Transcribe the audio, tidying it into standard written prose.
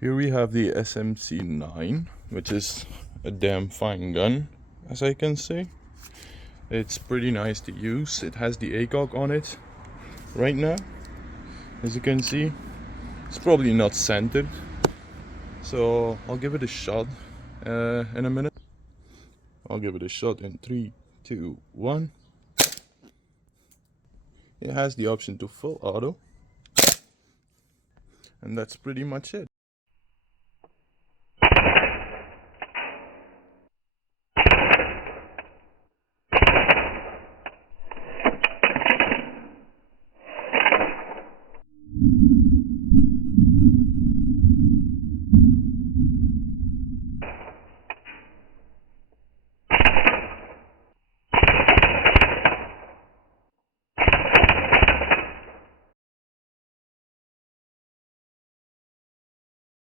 Here we have the SMC 9, which is a damn fine gun, as I can say. It's pretty nice to use. It has the ACOG on it right now, as you can see. It's probably not centered, so I'll give it a shot in a minute. I'll give it a shot in 3, 2, 1. It has the option to full auto, and that's pretty much it.